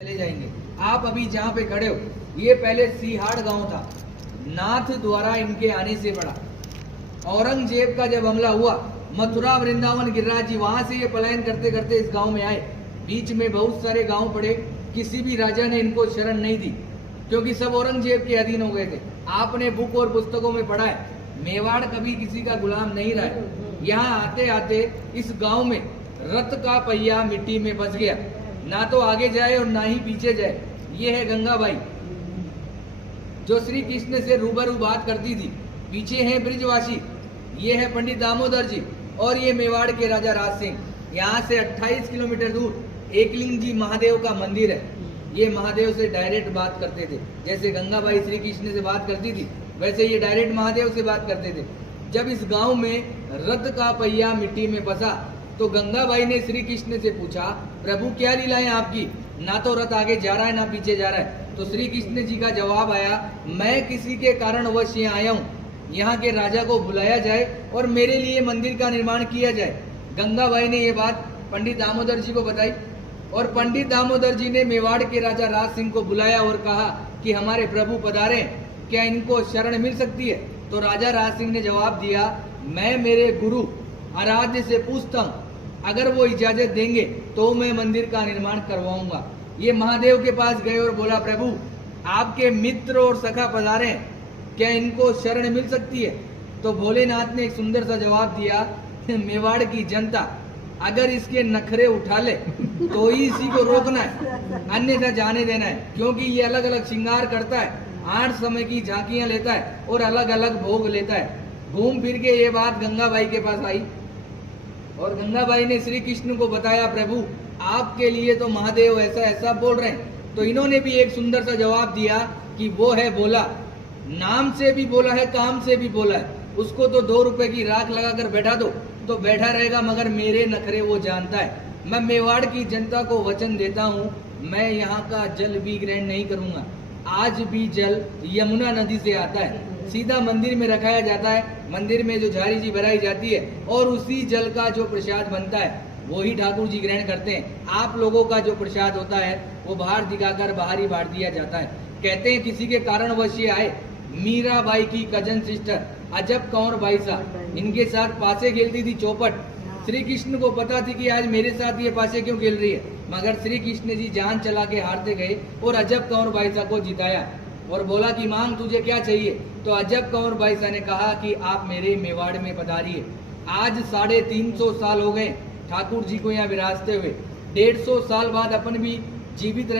चले जाएंगे। आप अभी जहाँ पे खड़े हो, ये पहले सीहाड़ गांव था। नाथ द्वारा इनके आने से पड़ा। औरंगजेब का जब हमला हुआ, मथुरा वृंदावन गिरिराज जी वहां से ये पलायन करते करते इस गांव में आए। बीच में बहुत सारे गांव पड़े, किसी भी राजा ने इनको शरण नहीं दी, क्योंकि सब औरंगजेब के अधीन हो गए थे। आपने बुक और पुस्तकों में पढ़ा है, मेवाड़ कभी किसी का गुलाम नहीं रहा है। यहाँ आते आते इस गांव में रथ का पहिया मिट्टी में बस गया, ना तो आगे जाए और ना ही पीछे जाए। ये है गंगाबाई, जो श्री कृष्ण से रूबरू बात करती थी। पीछे है ब्रिजवासी, ये है पंडित दामोदर जी, और ये मेवाड़ के राजा राज सिंह। यहाँ से 28 किलोमीटर दूर एकलिंग जी महादेव का मंदिर है। ये महादेव से डायरेक्ट बात करते थे, जैसे गंगाबाई श्री कृष्ण से बात करती थी, वैसे ये डायरेक्ट महादेव से बात करते थे। जब इस गांव में रथ का पहिया मिट्टी में फंसा, तो गंगाबाई ने श्री कृष्ण से पूछा, प्रभु क्या लीला है आपकी, ना तो रथ आगे जा रहा है ना पीछे जा रहा है। तो श्री कृष्ण जी का जवाब आया, मैं किसी के कारणवश यहाँ आया हूँ, यहाँ के राजा को बुलाया जाए और मेरे लिए मंदिर का निर्माण किया जाए। गंगाबाई ने ये बात पंडित दामोदर जी को बताई, और पंडित दामोदर जी ने मेवाड़ के राजा राज सिंह को बुलाया और कहा कि हमारे प्रभु पधारे, क्या इनको शरण मिल सकती है। तो राजा राज सिंह ने जवाब दिया, मैं मेरे गुरु आराध्य से पूछता हूँ, अगर वो इजाजत देंगे तो मैं मंदिर का निर्माण करवाऊंगा। ये महादेव के पास गए और बोला, प्रभु आपके मित्र और सखा पधारे, क्या इनको शरण मिल सकती है। तो भोलेनाथ ने एक सुंदर सा जवाब दिया, मेवाड़ की जनता अगर इसके नखरे उठा ले तो ही इसी को रोकना है, अन्यथा जाने देना है, क्योंकि ये अलग अलग श्रृंगार करता है, 8 समय की झांकियां लेता है और अलग अलग भोग लेता है। घूम फिर के ये बात गंगाबाई के पास आई, और गंगाबाई ने श्री कृष्ण को बताया, प्रभु आपके लिए तो महादेव ऐसा ऐसा बोल रहे हैं। तो इन्होंने भी एक सुंदर सा जवाब दिया कि वो है बोला, नाम से भी बोला है, काम से भी बोला है। उसको तो 2 रुपए की राख लगाकर बैठा दो तो बैठा रहेगा, मगर मेरे नखरे वो जानता है। मैं मेवाड़ की जनता को वचन देता हूँ, मैं यहाँ का जल भी ग्रहण नहीं करूंगा। आज भी जल यमुना नदी से आता है, सीधा मंदिर में रखाया जाता है, मंदिर में जो झारी जी भराई जाती है, और उसी जल का जो प्रसाद बनता है वही ठाकुर जी ग्रहण करते हैं। आप लोगों का जो प्रसाद होता है वो बाहर दिखाकर बाहर ही बांट दिया जाता है। कहते हैं किसी के कारणवश ये आए। मीराबाई की कजन सिस्टर अजब कौर बाई साहब, इनके साथ पासे खेलती थी चौपट। श्री कृष्ण को पता थी कि आज मेरे साथ ये पासे क्यों खेल रही है, मगर श्री कृष्ण जी जान चला के हारते गए और अजब कौर बाई साहब को जिताया और बोला कि मांग तुझे क्या चाहिए। तो अजब कौर बाई साहब ने कहा कि आप मेरे मेवाड़ में पधारिए। आज 350 साल हो गए ठाकुर जी को यहाँ विराजते हुए, 150 साल बाद अपन भी जीवित रहे।